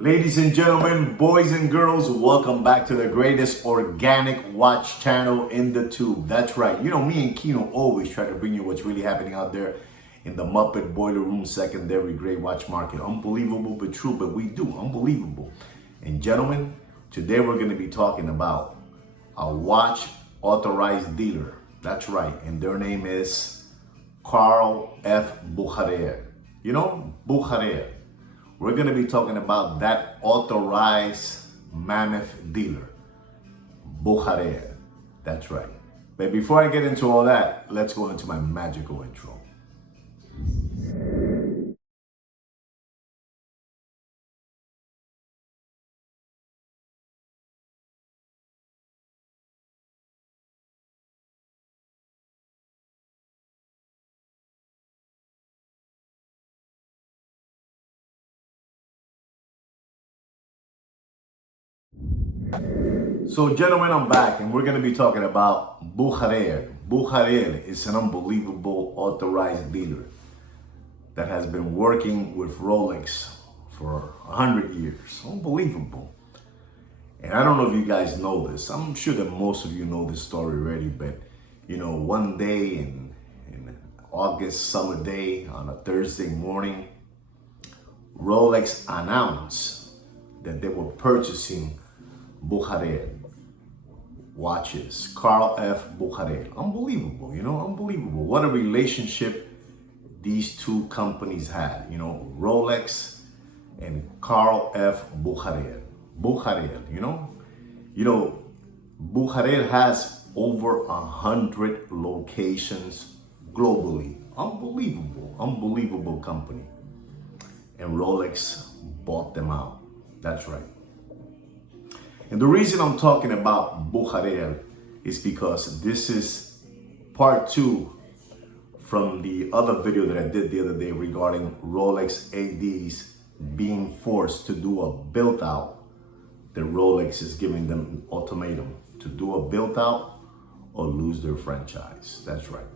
Ladies and gentlemen, boys and girls, welcome back to the greatest organic watch channel in the tube. That's right. You know, me and Kino always try to bring you what's really happening out there in the Muppet Boiler Room secondary gray watch market. Unbelievable but true, but we do. Unbelievable. And gentlemen, today we're going to be talking about a watch authorized dealer. That's right. And their name is Carl F. Bucherer. You know, Bucherer. We're going to be talking about that authorized mammoth dealer, Bucherer. That's right. But before I get into all that, let's go into my magical intro. So gentlemen, I'm back and we're going to be talking about Bucherer. Bucherer is an unbelievable authorized dealer that has been working with Rolex for 100 years. Unbelievable. And I don't know if you guys know this. I'm sure that most of you know this story already, but you know, one day in August summer day on a Thursday morning, Rolex announced that they were purchasing Bucherer watches, Carl F. Bucherer. Unbelievable, you know, unbelievable. What a relationship these two companies had, you know, Rolex and Carl F. Bucherer. Bucherer, you know, Bucherer has over 100 locations globally. Unbelievable, unbelievable company. And Rolex bought them out. That's right. And the reason I'm talking about Bucherer is because this is part 2 from the other video that I did the other day regarding Rolex ADs being forced to do a build out. That Rolex is giving them an ultimatum to do a build out or lose their franchise. That's right.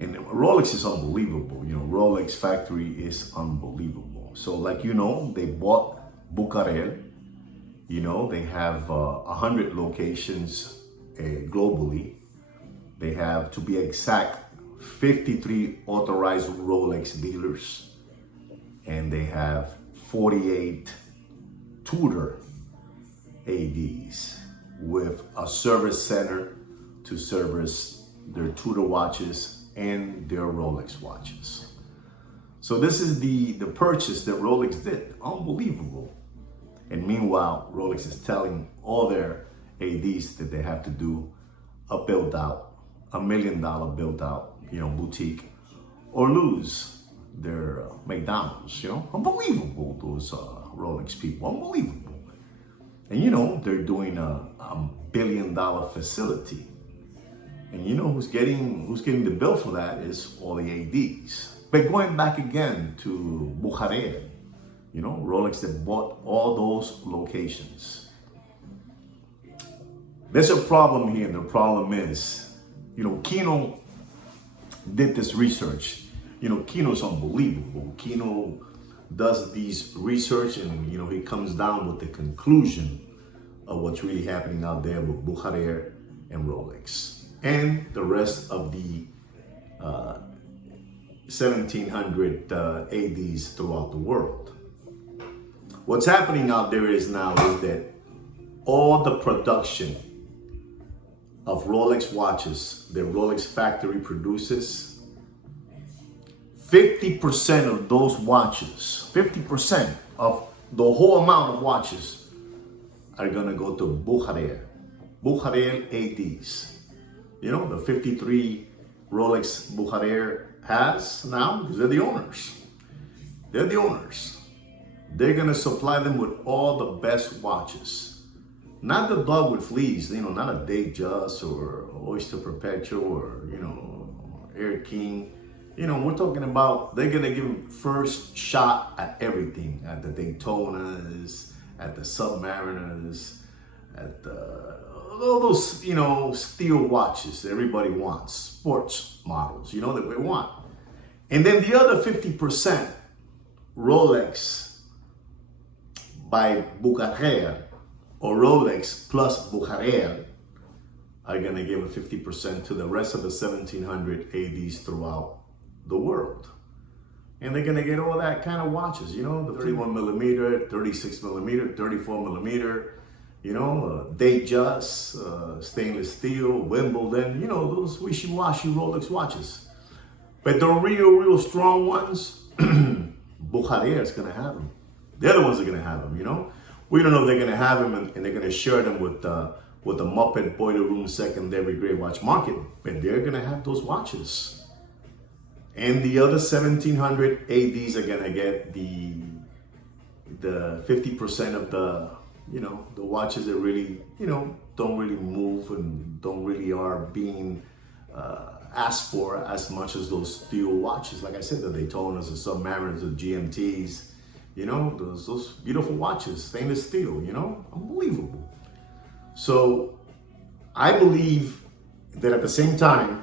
And Rolex is unbelievable. You know, Rolex factory is unbelievable. So like, you know, they bought Bucherer. You know, they have 100 locations globally. They have, to be exact, 53 authorized Rolex dealers. And they have 48 Tudor ADs with a service center to service their Tudor watches and their Rolex watches. So this is the purchase that Rolex did. Unbelievable. And meanwhile, Rolex is telling all their ADs that they have to do a build out, $1 million build out, you know, boutique, or lose their McDonald's, you know. Unbelievable, those Rolex people, unbelievable. And you know, they're doing a $1 billion facility. And you know who's getting the bill for that is all the ADs. But going back again to Bucherer, you know, Rolex that bought all those locations. There's a problem here, and the problem is, you know, Kino did this research. You know, Kino's unbelievable. Kino does these research and, you know, he comes down with the conclusion of what's really happening out there with Bucherer and Rolex and the rest of the 1700 ADs throughout the world. What's happening out there is that all the production of Rolex watches that Rolex factory produces, 50% of those watches, 50% of the whole amount of watches are gonna go to Bucherer ADs. You know, the 53 Rolex Bucherer has now, because they're the owners. They're the owners. They're gonna supply them with all the best watches. Not the dog with fleas, you know, not a Datejust or Oyster Perpetual or, you know, Air King. You know, we're talking about, they're gonna give them first shot at everything, at the Daytonas, at the Submariners, at all those, you know, steel watches that everybody wants, sports models, you know, that we want. And then the other 50%, Rolex by Bucherer or Rolex plus Bucherer are gonna give a 50% to the rest of the 1700 ADs throughout the world. And they're gonna get all that kind of watches, you know, the 31 millimeter, 36 millimeter, 34 millimeter, you know, Datejust, stainless steel, Wimbledon, you know, those wishy-washy Rolex watches. But the real strong ones, Bucherer is gonna have them. The other ones are gonna have them, you know. We don't know if they're gonna have them and they're gonna share them with the Muppet Boiler Room secondary grade watch market, but they're gonna have those watches. And the other 1700 ADs are gonna get the 50% of the, you know, the watches that really, you know, don't really move and don't really are being asked for as much as those steel watches. Like I said, the Daytonas, the Submariners, the GMTs, you know, those beautiful watches, stainless steel, you know, unbelievable. So I believe that at the same time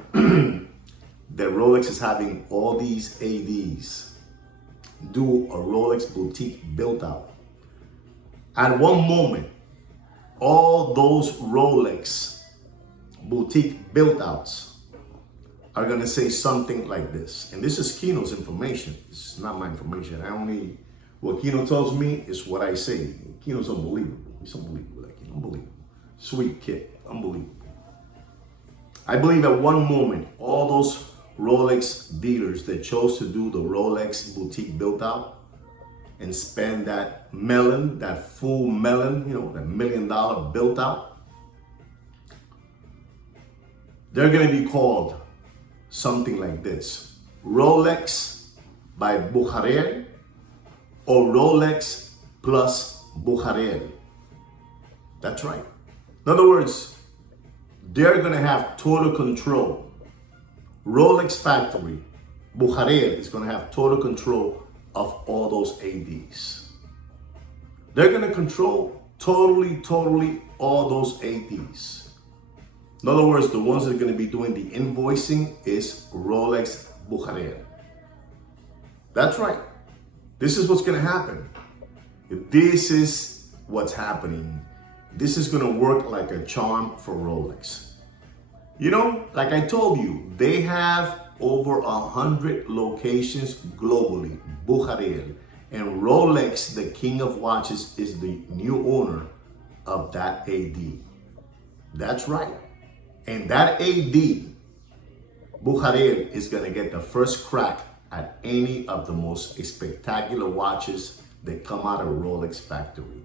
that Rolex is having all these ADs do a Rolex boutique built out. At one moment, all those Rolex boutique built outs are gonna say something like this. And this is Kino's information. This is not my information. What Kino tells me is what I say. Kino's unbelievable. He's unbelievable, like unbelievable. Sweet kid, unbelievable. I believe at one moment, all those Rolex dealers that chose to do the Rolex boutique built out and spend that melon, that full melon, you know, that $1 million built out, they're gonna be called something like this: Rolex by Bucherer or Rolex plus Bucherer. That's right. In other words, they're gonna have total control. Rolex factory, Bucherer is gonna have total control of all those ADs. They're gonna control totally all those ADs. In other words, the ones that are gonna be doing the invoicing is Rolex Bucherer. That's right. This is what's gonna happen. This is what's happening. This is gonna work like a charm for Rolex. You know, like I told you, they have over 100 locations globally, Bucherer. And Rolex, the king of watches, is the new owner of that AD. That's right. And that AD, Bucherer, is gonna get the first crack at any of the most spectacular watches that come out of Rolex factory.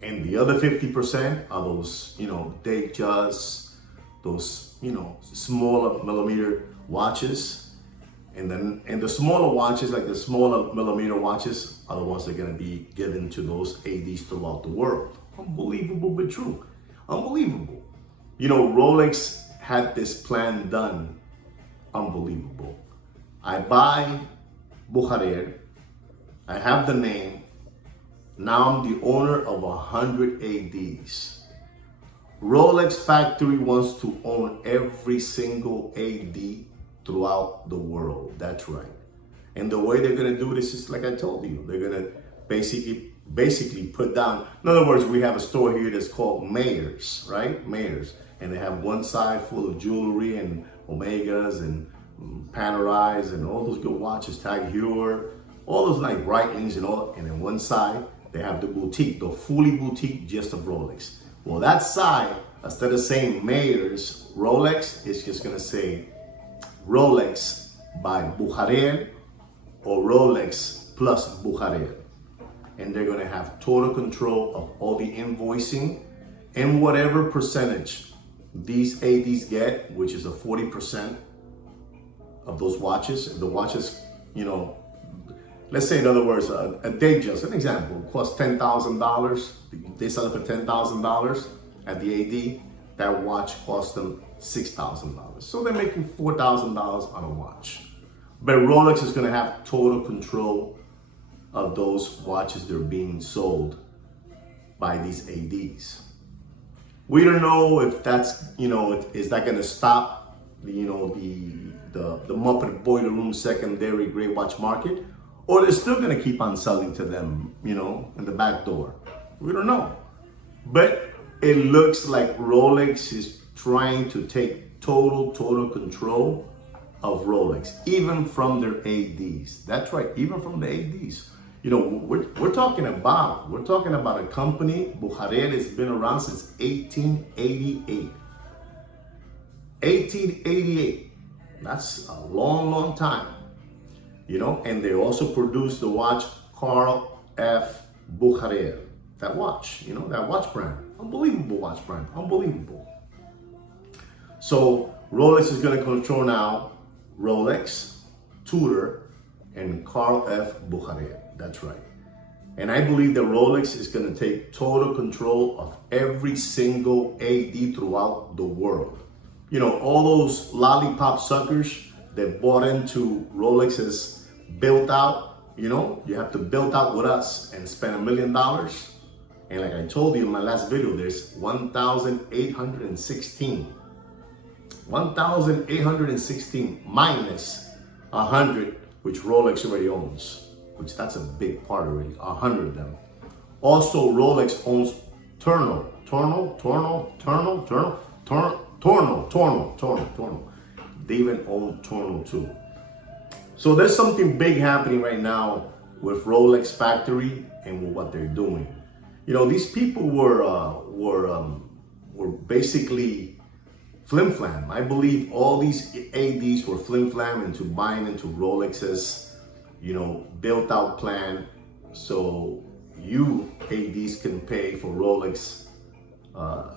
And the other 50% are those, you know, Datejust, those, you know, smaller millimeter watches. And the smaller watches, like the smaller millimeter watches, are the ones that are gonna be given to those ADs throughout the world. Unbelievable, but true. Unbelievable. You know, Rolex had this plan done. Unbelievable. I buy Bucherer, I have the name, now I'm the owner of 100 ADs. Rolex factory wants to own every single AD throughout the world. That's right. And the way they're gonna do this is like I told you. They're gonna basically put down, in other words, we have a store here that's called Mayors, right? Mayors. And they have one side full of jewelry and Omegas and Panerais and all those good watches, Tag Heuer, all those like Breitlings and all. And then one side, they have the boutique, the fully boutique just of Rolex. Well, that side, instead of saying Mayors Rolex, it's just gonna say Rolex by Bucherer or Rolex plus Bucherer. And they're gonna have total control of all the invoicing and whatever percentage these ADs get, which is a 40% of those watches. If the watches, you know, let's say in other words, a Datejust, an example, costs $10,000. They sell it for $10,000 at the AD. That watch costs them $6,000. So they're making $4,000 on a watch. But Rolex is gonna have total control of those watches that are being sold by these ADs. We don't know if that's, you know, is that gonna stop, you know, the Muppet Boiler Room secondary grade watch market, Or they're still going to keep on selling to them, you know, in the back door. We don't know. But it looks like Rolex is trying to take total control of Rolex, even from their ADs. That's right, even from the ADs. You know, we're talking about a company. Bucherer has been around since 1888. 1888. That's a long time. You know, and they also produced the watch Carl F. Bucherer. That watch, you know, that watch brand. Unbelievable watch brand. Unbelievable. So Rolex is going to control now Rolex, Tudor, and Carl F. Bucherer. That's right. And I believe that Rolex is going to take total control of every single AD throughout the world. You know, all those lollipop suckers that bought into Rolex's built out, you know, you have to build out with us and spend $1 million. And like I told you in my last video, there's 1,816. 1,816 minus 100, which Rolex already owns, which that's a big part already, 100 of them. Also, Rolex owns Torno. They even own Torno too. So there's something big happening right now with Rolex factory and with what they're doing. You know, these people were basically flim-flam. I believe all these ADs were flim-flam into buying into Rolex's, you know, built-out plan. So you ADs can pay for Rolex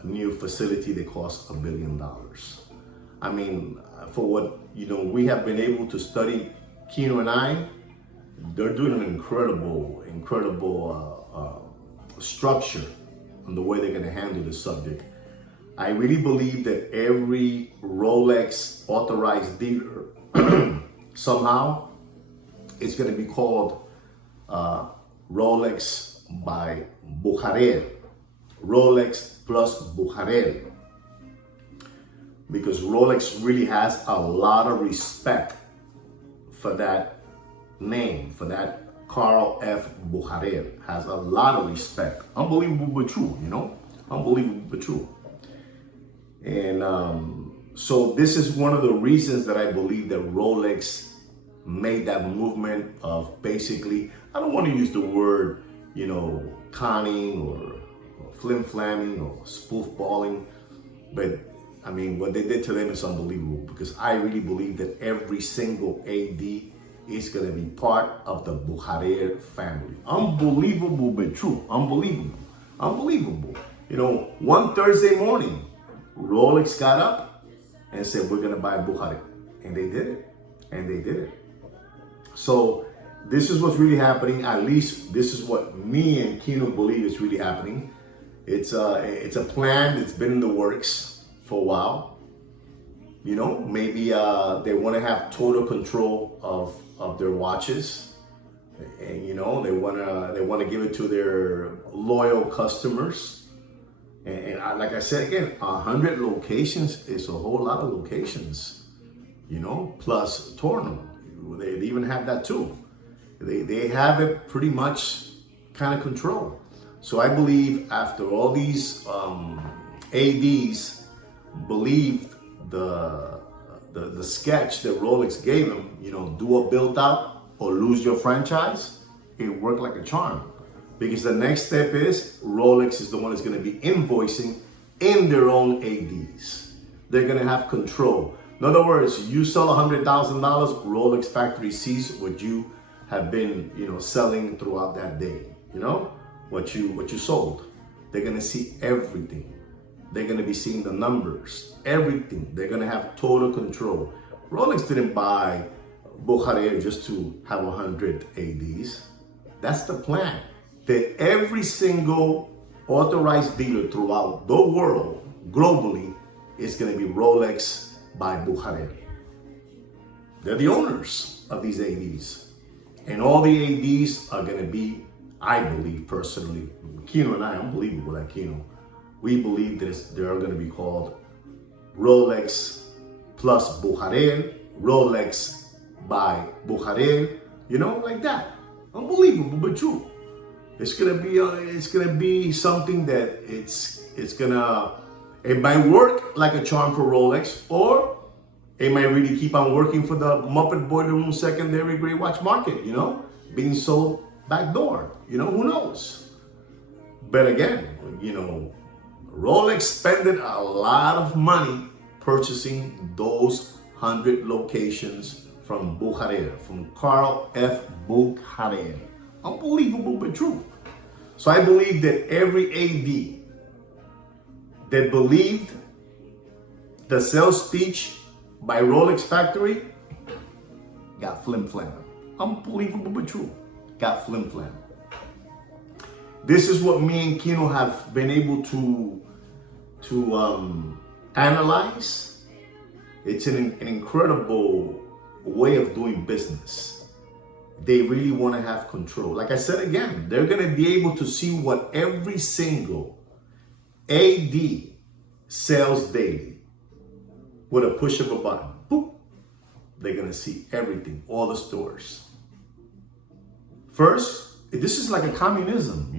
new facility that costs $1 billion. I mean, for what, you know, we have been able to study, Kino and I, they're doing an incredible structure on the way they're going to handle this subject. I really believe that every Rolex authorized dealer somehow it's going to be called Rolex by Bucherer, Rolex plus Bucherer, because Rolex really has a lot of respect for that name, for that Carl F. Bucherer. Has a lot of respect. Unbelievable but true, you know? Unbelievable but true. And so this is one of the reasons that I believe that Rolex made that movement of basically, I don't want to use the word, you know, conning or flim-flamming or spoof-balling, but I mean, what they did to them is unbelievable, because I really believe that every single AD is going to be part of the Bucherer family. Unbelievable but true. Unbelievable. Unbelievable. You know, one Thursday morning, Rolex got up and said, we're going to buy Bucherer. And they did it. And they did it. So this is what's really happening. At least this is what me and Kino believe is really happening. It's a plan that's been in the works for a while. You know, maybe they want to have total control of their watches, and you know, they want to give it to their loyal customers. And like I said again, 100 locations is a whole lot of locations. You know, plus Torno, they even have that too. They have it pretty much kind of controlled. So I believe after all these ADs believed the sketch that Rolex gave them, you know, do a build out or lose your franchise, it worked like a charm. Because the next step is Rolex is the one that's going to be invoicing in their own ADs. They're going to have control. In other words, you sell $100,000, Rolex factory sees what you have been, you know, selling throughout that day. You know, what you sold. They're going to see everything. They're going to be seeing the numbers, everything. They're going to have total control. Rolex didn't buy Bucherer just to have 100 ADs. That's the plan. That every single authorized dealer throughout the world, globally, is going to be Rolex by Bucherer. They're the owners of these ADs. And all the ADs are going to be, I believe personally, Kino and I, unbelievable that Kino, we believe that they're going to be called Rolex plus Bucherer, Rolex by Bucherer, you know, like that. Unbelievable, but true. It's gonna be something that it might work like a charm for Rolex, or it might really keep on working for the Muppet Boiler Room secondary gray watch market, being sold backdoor, who knows? But again, Rolex spending a lot of money purchasing those 100 locations from Bucherer, from Carl F. Bucherer. Unbelievable, but true. So I believe that every AD that believed the sales speech by Rolex Factory got flim-flam. Unbelievable, but true. Got flim-flam. This is what me and Kino have been able to analyze. It's an incredible way of doing business. They really want to have control. Like I said again, they're going to be able to see what every single AD sells daily with a push of a button. Boop. They're going to see everything, all the stores. First, this is like a communism,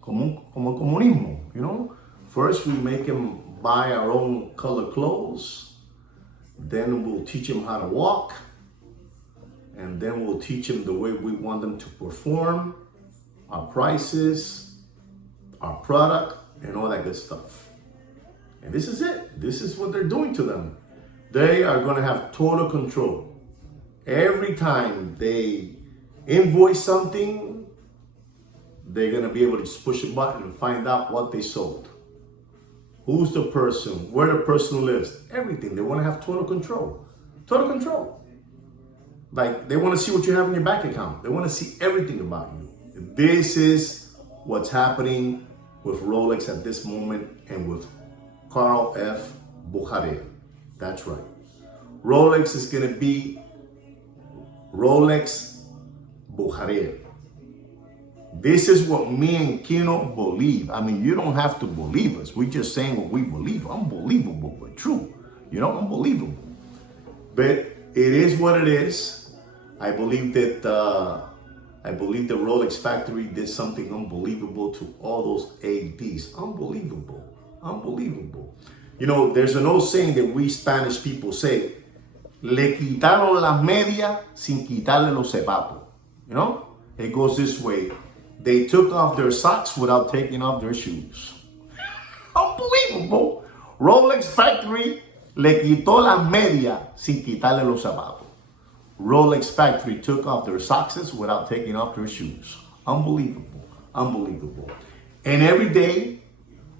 como comunismo, First, we make them buy our own color clothes. Then we'll teach them how to walk. And then we'll teach them the way we want them to perform, our prices, our product, and all that good stuff. And this is it. This is what they're doing to them. They are going to have total control. Every time they invoice something, they're going to be able to just push a button and find out what they sold. Who's the person, where the person lives, everything. They want to have total control. Total control. Like, they want to see what you have in your bank account. They want to see everything about you. This is what's happening with Rolex at this moment and with Carl F. Bucherer. That's right. Rolex is going to be Rolex Bucherer. This is what me and Kino believe. I mean, you don't have to believe us. We're just saying what we believe. Unbelievable, but true. Unbelievable. But it is what it is. I believe that the Rolex factory did something unbelievable to all those ADs. Unbelievable. Unbelievable. There's an old saying that we Spanish people say, le quitaron las medias sin quitarle los zapatos. It goes this way. They took off their socks without taking off their shoes. Unbelievable. Rolex factory le quitó las medias sin quitarle los zapatos. Rolex factory took off their socks without taking off their shoes. Unbelievable. Unbelievable. And every day,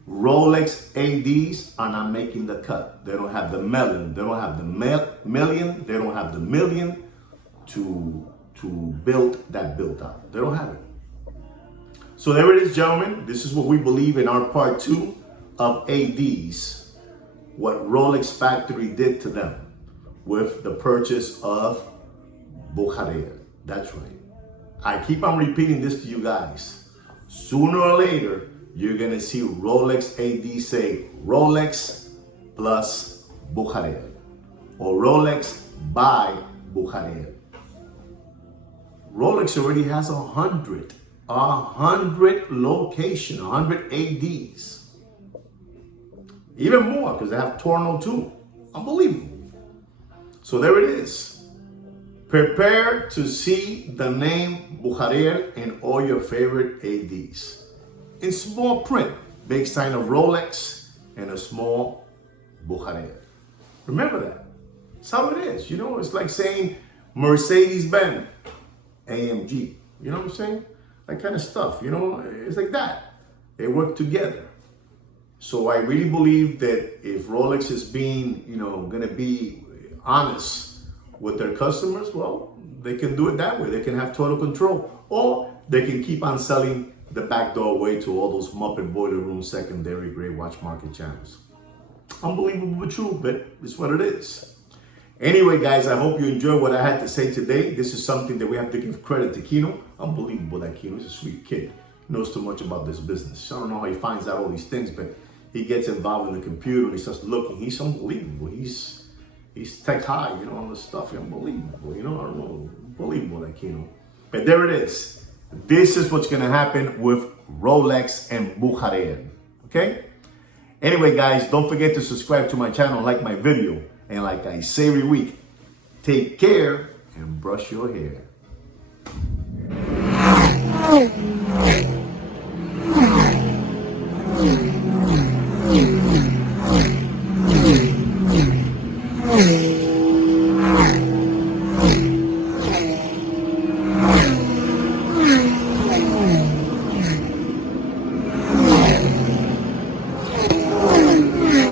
Rolex ADs are not making the cut. They don't have the million. They don't have the million. They don't have the million to build that built out. They don't have it. So there it is, gentlemen. This is what we believe in our part 2 of ADs. What Rolex factory did to them with the purchase of Bucherer. That's right. I keep on repeating this to you guys. Sooner or later, you're going to see Rolex AD say Rolex plus Bucherer, or Rolex by Bucherer. Rolex already has 100 locations, 100 ADs. Even more, because they have Torno too. Unbelievable. So there it is. Prepare to see the name Bucherer in all your favorite ADs. In small print, big sign of Rolex and a small Bucherer. Remember that. That's how it is. It's like saying Mercedes-Benz AMG. You know what I'm saying? That kind of stuff. It's like that. They work together. So I really believe that if Rolex is being, going to be honest with their customers, well, they can do it that way. They can have total control. Or they can keep on selling the backdoor way to all those Muppet Boiler Room secondary gray watch market channels. Unbelievable but true, but it's what it is. Anyway, guys, I hope you enjoyed what I had to say today. This is something that we have to give credit to Kino. Unbelievable that Kino is a sweet kid. He knows too much about this business. I don't know how he finds out all these things, but he gets involved in the computer and he starts looking. He's unbelievable. He's tech high, on the stuff. Unbelievable, I don't know. Unbelievable that Kino. But there it is. This is what's gonna happen with Rolex and Bucherer, okay? Anyway, guys, don't forget to subscribe to my channel, like my video, and like I say every week, take care and brush your hair.